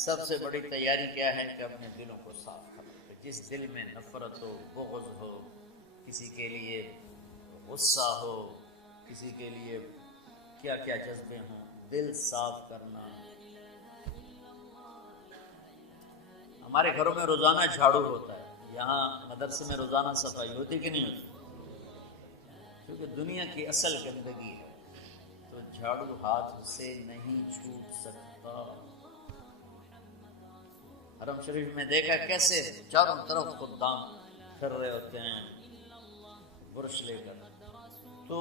سب سے بڑی تیاری کیا ہے کہ اپنے دلوں کو صاف کرو. جس دل میں نفرت ہو، بغض ہو، کسی کے لیے غصہ ہو، کسی کے لیے کیا کیا جذبے ہوں، دل صاف کرنا. ہمارے گھروں میں روزانہ جھاڑو ہوتا ہے، یہاں مدرسے میں روزانہ صفائی ہوتی کہ نہیں ہوتی؟ کیونکہ دنیا کی اصل گندگی ہے تو جھاڑو ہاتھ سے نہیں چھوٹ سکتا. حرم شریف میں دیکھا کیسے چاروں طرف خدام پھر رہے ہوتے ہیں برش لے کر. تو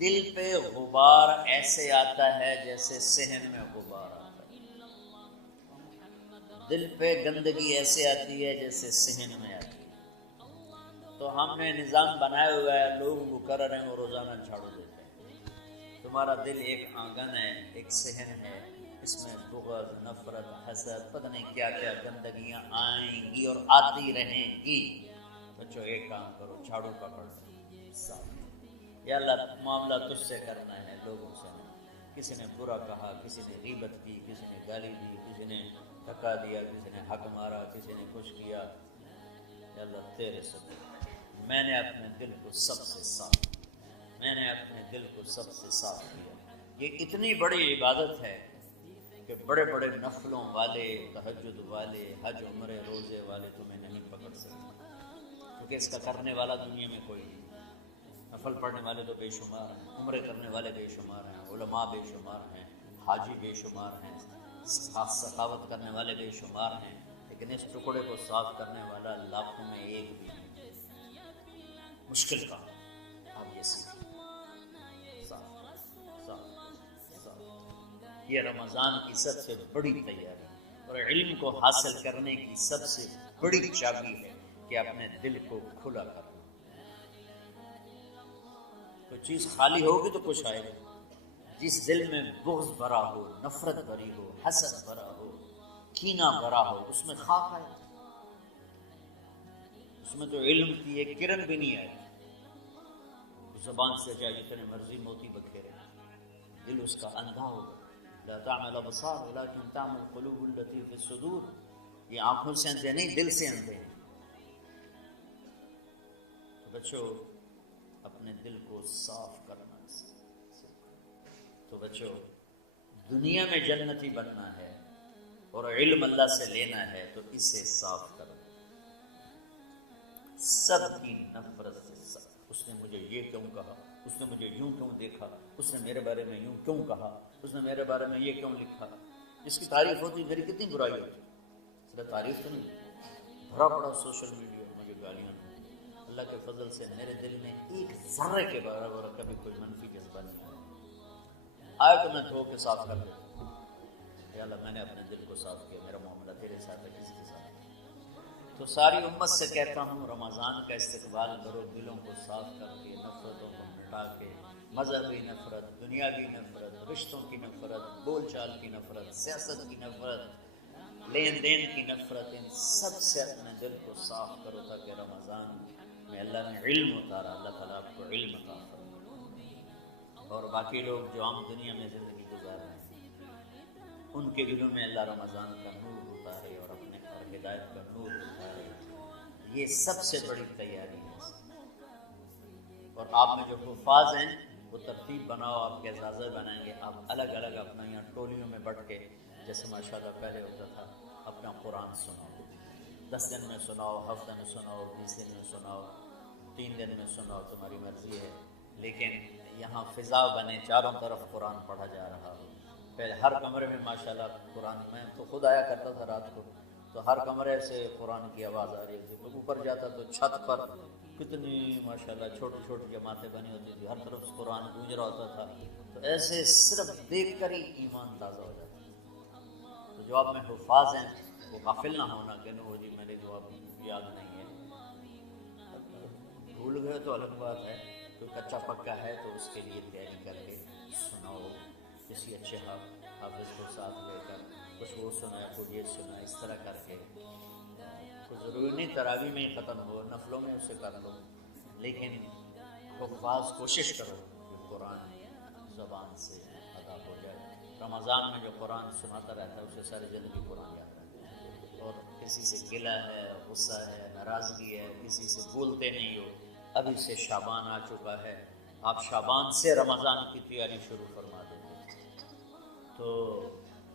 دل پہ غبار ایسے آتا ہے جیسے صحن میں غبار آتا ہے. دل پہ گندگی ایسے آتی ہے جیسے صحن میں آتی ہے. تو ہم نے نظام بنایا ہوا ہے، لوگ وہ کر رہے ہیں، وہ روزانہ جھاڑو دیتے ہیں. تمہارا دل ایک آنگن ہے، ایک صحن ہے، اس میں بغض، نفرت، حسد، پتہ نہیں کیا کیا گندگیاں آئیں گی اور آتی رہیں گی. بچوں ایک کام کرو، جھاڑو پکڑ لو صاف. یا اللہ معاملہ تجھ سے کرنا ہے، لوگوں سے نہیں. کسی نے برا کہا، کسی نے غیبت کی، کسی نے گالی دی، کسی نے دھکا دیا، کسی نے حق مارا، کسی نے کچھ کیا. یا اللہ تیرے سے میں نے اپنے دل کو سب سے صاف، میں نے اپنے دل کو سب سے صاف کیا. یہ اتنی بڑی عبادت ہے کہ بڑے بڑے نفلوں والے، تہجد والے، حج عمرے روزے والے تمہیں نہیں پکڑ سکتے، کیونکہ اس کا کرنے والا دنیا میں کوئی نہیں. نفل پڑھنے والے تو بے شمار ہیں، عمرے کرنے والے بے شمار ہیں، علماء بے شمار ہیں، حاجی بے شمار ہیں، سخاوت کرنے والے بے شمار ہیں، لیکن اس ٹکڑے کو صاف کرنے والا لاکھوں میں ایک بھی نہیں. مشکل کا آپ یہ سیکھیں، صاف صاف صاف. یہ رمضان کی سب سے بڑی تیاری اور علم کو حاصل کرنے کی سب سے بڑی چابی ہے کہ اپنے دل کو کھلا کرنا. کوئی چیز خالی ہوگی تو کچھ آئے گا. جس دل میں بغض بھرا ہو، نفرت بھری ہو، حسد بھرا ہو، کینہ بھرا ہو، اس میں خاک آئے، اس میں تو علم کی ایک کرن بھی نہیں آئے. زبان سے چاہے جتنے مرضی موتی بکھیرے، دل اس کا اندھا ہوگا. لا تعمل الابصار ولكن تعمل القلوب التي في الصدور. یہ آنکھوں سے اندھے نہیں، دل سے اندھے ہیں. تو بچوں اپنے دل کو صاف کرنا. تو بچوں دنیا میں جنتی بننا ہے اور علم اللہ سے لینا ہے تو اسے صاف کرو. سب کی نفرت سے صاف. اس نے مجھے یہ کیوں کہا، اس نے مجھے یوں کیوں دیکھا، اس نے میرے بارے میں یوں کیوں کہا، اس نے میرے بارے میں یہ کیوں لکھا. جس کی تعریف ہوتی میری کتنی برائی ہوتی، صرف تعریف تو نہیں، بھرا پڑا سوشل میڈیا مجھے گالیاں. اللہ کے فضل سے میرے دل میں ایک ذرے کے برابر کبھی کوئی منفی جذبہ نہیں آیا. آئے تو میں دھو کے صاف کر دیتا. یا اللہ میں نے اپنے دل کو صاف کیا، میرا معاملہ تیرے ساتھ ہے، کسی کے ساتھ. تو ساری امت سے کہتا ہوں رمضان کا استقبال کرو دلوں کو صاف کر کے، نفرتوں کو مٹا کے. مذہبی نفرت، دنیاوی نفرت، رشتوں کی نفرت، بول چال کی نفرت، سیاست کی نفرت، لین دین کی نفرت، ان سب سے اپنے دل کو صاف کرو تاکہ رمضان میں اللہ نے علم اتارا، اللہ تعالیٰ آپ کو علم عطا فرمائے. اور باقی لوگ جو عام دنیا میں زندگی گزار رہے ہیں ان کے دلوں میں اللہ رمضان کا نور اتارے اور اپنے اور ہدایت کا نور اتارے. یہ سب سے بڑی تیاری ہے. اور آپ میں جو حفاظ ہیں وہ ترتیب بناؤ، آپ کے اعزازہ بنائیں گے. آپ الگ الگ اپنا یہاں ٹولیوں میں بٹ کے، جیسے ماشاءاللہ پہلے ہوتا تھا، اپنا قرآن سناؤ. 10 دن میں سناؤ، ہفتہ میں سناؤ، 20 دن میں سناؤ، 3 دن میں سناؤ، تمہاری مرضی ہے. لیکن یہاں فضا بنے، چاروں طرف قرآن پڑھا جا رہا ہو. پہلے ہر کمرے میں ماشاءاللہ قرآن، میں تو خود آیا کرتا تھا رات کو، تو ہر کمرے سے قرآن کی آواز آ رہی تھی. تو اوپر جاتا تو چھت پر کتنی ماشاءاللہ چھوٹی چھوٹی جماعتیں بنی ہوتی تھی، ہر طرف قرآن گونج رہا ہوتا تھا. تو ایسے صرف دیکھ کر ہی ایمان تازہ ہو جاتا. تو جو آپ میں حفاظ ہیں وہ غافل نہ ہونا کہ نو جی میرے جو آپ یاد نہیں ہے، بھول گئے تو الگ بات ہے. کوئی کچا پکا ہے تو اس کے لیے تیاری کر کے سناؤ، کسی اچھے حافظ کو ساتھ لے کر، کچھ وہ سنا، کچھ یہ سنا، اس طرح کر کے. کوئی ضروری نہیں تراویح میں ہی ختم ہو، نفلوں میں اسے کر لو، لیکن حفاظ کوشش کرو کہ قرآن زبان سے ادا ہو جائے. رمضان میں جو قرآن سناتا رہتا ہے اسے ساری زندگی قرآن یاد رہتا ہے. اور کسی سے گلہ ہے، غصہ ہے، ناراضگی ہے، کسی سے بولتے نہیں ہو. ابھی سے شعبان آ چکا ہے، آپ شعبان سے رمضان کی تیاری شروع فرما دیں. تو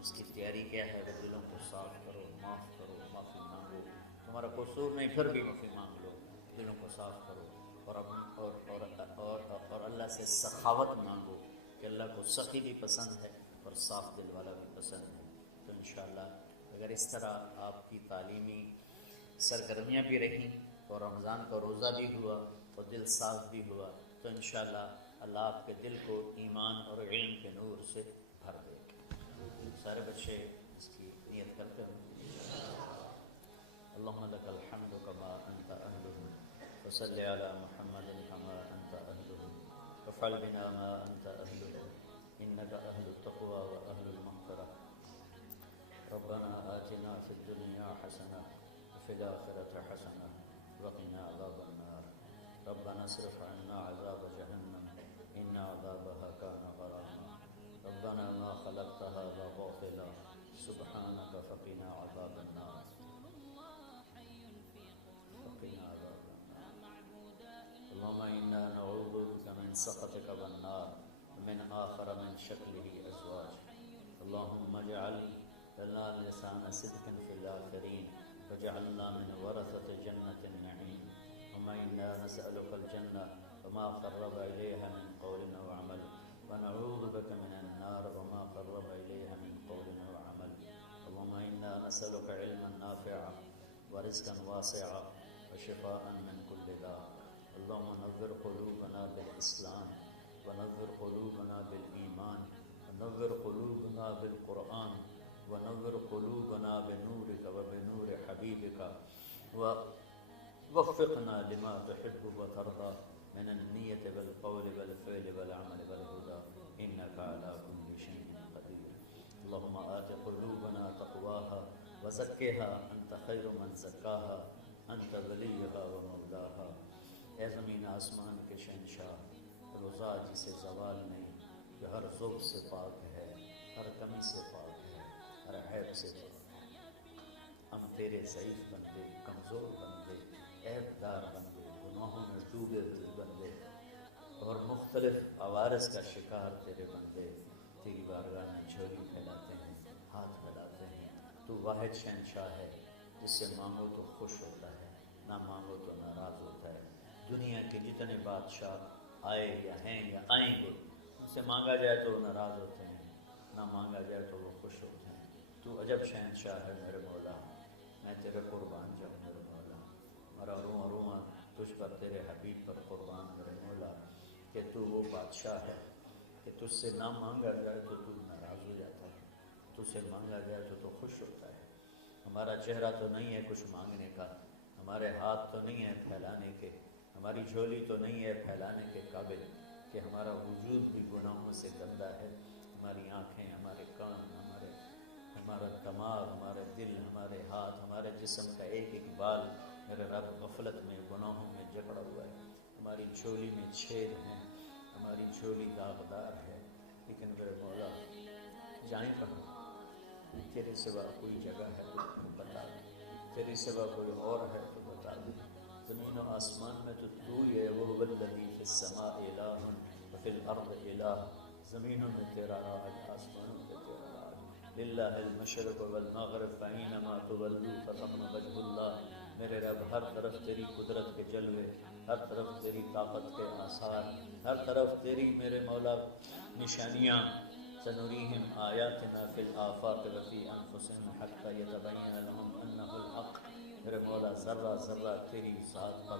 اس کی تیاری کیا ہے؟ وہ دلوں کو صاف کرو، معاف کرو، معافی مانگو. تمہارا قصور نہیں پھر بھی معافی مانگ لو. دلوں کو صاف کرو اور اللہ سے سخاوت مانگو کہ اللہ کو سخی بھی پسند ہے اور صاف دل والا بھی پسند ہے. تو انشاءاللہ اگر اس طرح آپ کی تعلیمی سرگرمیاں بھی رہیں اور رمضان کا روزہ بھی ہوا اور دل صاف بھی ہوا تو انشاءاللہ اللہ آپ کے دل کو ایمان اور علم کے نور سے بھر دے. سارے بچے اس کی نیت کرتے ہیں. اللہم لک الحمد کما انت اہلہ وصلی علی محمد کما انت اہلہ وفعل بنا ما انت اہلہ انک اہل التقوی و اہل المغفرہ. ربنا آتنا فی الدنیا حسنہ وفی الآخرۃ حسنہ وقنا عذاب النار. ربنا اصرف عنا عذاب جہنم ان عذابها كان غراما. ربنا ما خلقت هذا باطلا سبحانك فقنا عذاب النار. فقنا عذاب النار. اللهم إنا نعوذ بك من سخطك والنار ومن آخر من شكله أزواج. اللهم اجعل لنا لسان صدق في الآخرين واجعلنا من ورثة جنة النعيم. اللهم إنا نسألك الجنة وما قرب إليها من قول وعمل ونعوذ بك من النار وما قرب إليها من قول وعمل. اللهم إنا نسألك علما نافعا ورزقا واسعا وشفاء من كل داء. اللهم نور قلوبنا بالإسلام ونور قلوبنا بالإيمان ونور قلوبنا بالقرآن ونور قلوبنا بنورك وبنور حبيبك ووفقنا لما تحب وترضى من النية والقول والفعل والعمل والهدى إنك على كل شيء قدير. اللهم آت قلوبنا تقواها وزكها أنت خير من زكاها أنت وليها ومولاها. اے زمین آسمان کے شہنشاہ، روزہ جسے زوال نہیں، جو ہر ذوق سے پاک ہے، ہر کمی سے پاک ہے، ہر عیب سے پاک ہے. ہم تیرے ضعیف بندے، کمزور بندے، عیب دار بندے، گناہوں میں ڈوبے ہوئے بندے اور مختلف عوارض کا شکار تیرے بندے تیری بارگاہ میں جھولی پھیلاتے ہیں، ہاتھ پھیلاتے ہیں. تو واحد شہنشاہ ہے جس سے مانگو تو خوش ہوتا ہے، نہ مانگو تو ناراض ہوتا ہے. دنیا کے جتنے بادشاہ آئے یا ہیں یا آئیں گے ان سے مانگا جائے تو وہ ناراض ہوتے ہیں، نہ مانگا جائے تو وہ خوش ہوتے ہیں. تو عجب شہنشاہ ہے میرے مولا، میں تیرے قربان جاؤں میرے مولا. میرا روح روح تجھ پر، تیرے حبیب پر قربان میرے مولا کہ تو وہ بادشاہ ہے کہ تجھ سے نہ مانگا جائے تو تو ناراض ہو جاتا ہے، تجھ سے مانگا جائے تو خوش ہوتا ہے. ہمارا چہرہ تو نہیں ہے کچھ مانگنے کا، ہمارے ہاتھ تو نہیں ہے پھیلانے کے، ہماری جھولی تو نہیں ہے پھیلانے کے قابل کہ ہمارا وجود بھی گناہوں سے گندا ہے. ہماری آنکھیں، ہمارے کان، ہمارا دماغ، ہمارے دل، ہمارے ہاتھ، ہمارے جسم کا ایک ایک بال میرے رب غفلت میں گناہوں میں جکڑا ہوا ہے. ہماری جھولی میں چھید ہیں، ہماری جھولی داغدار ہے. لیکن میرے مولا جائیں کہاں؟ تیرے سوا کوئی جگہ ہے تو بتا دے، تیرے سوا کوئی اور ہے تو بتا دے. زمین و آسمان میں تو ہی ہے. وہ الذی فی السماء الہ وفی الارض الہ. زمینوں میں تیرا راج، آسمانوں میں تیرا راج. للہ المشرق والمغرب فینما تولوا فثم وجہ اللہ. میرے رب ہر طرف تیری قدرت کے جلوے، ہر طرف تیری طاقت کے آثار، ہر طرف تیری میرے مولا نشانیاں. سنریہم آیاتنا فی الآفاق وفی انفسہم حتی یتبین لہم انہ الحق. میرے مولا ذرہ ذرہ تیری ذات پر